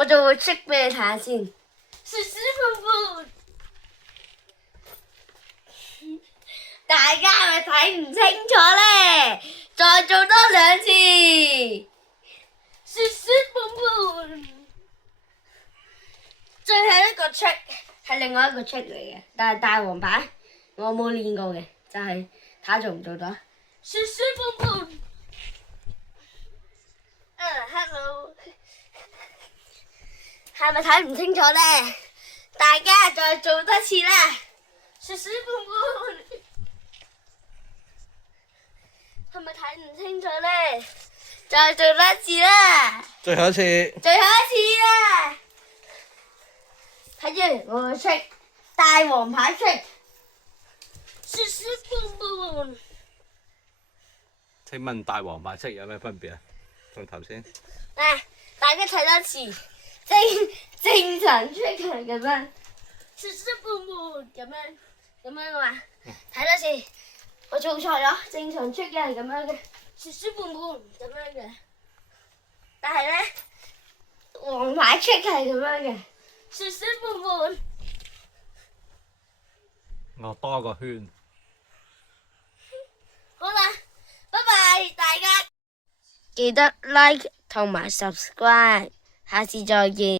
我就會 check 俾你睇下先。是屎盆盆。大家係咪睇唔清楚咧？再做多2次。是屎盆盆。最後一個 check 係另外一個 check 嚟嘅，但係大黃牌我冇練過嘅，就係睇下做唔做到。是屎盆盆。Hello， 係咪睇唔清楚咧？大家再做多次啦。是屎盆盆。係咪睇唔清楚咧？再做多次啦。最後一次。最後一次啦。睇住我 check 大黃牌 check。是屎盆盆。請問大黃牌色有咩分別啊？同頭先。大家睇多次，正常 check 係咁樣。是屎盆盆。咁樣嘅嘛？睇多次，我做錯咗，正常 check 嘅係咁樣嘅。是屎盆盆。咁樣嘅，但係咧黃牌 check 係咁樣嘅。是屎盆盆。我多個圈。好啦，拜拜大家，記得 like 同埋 subscribe，下次再見。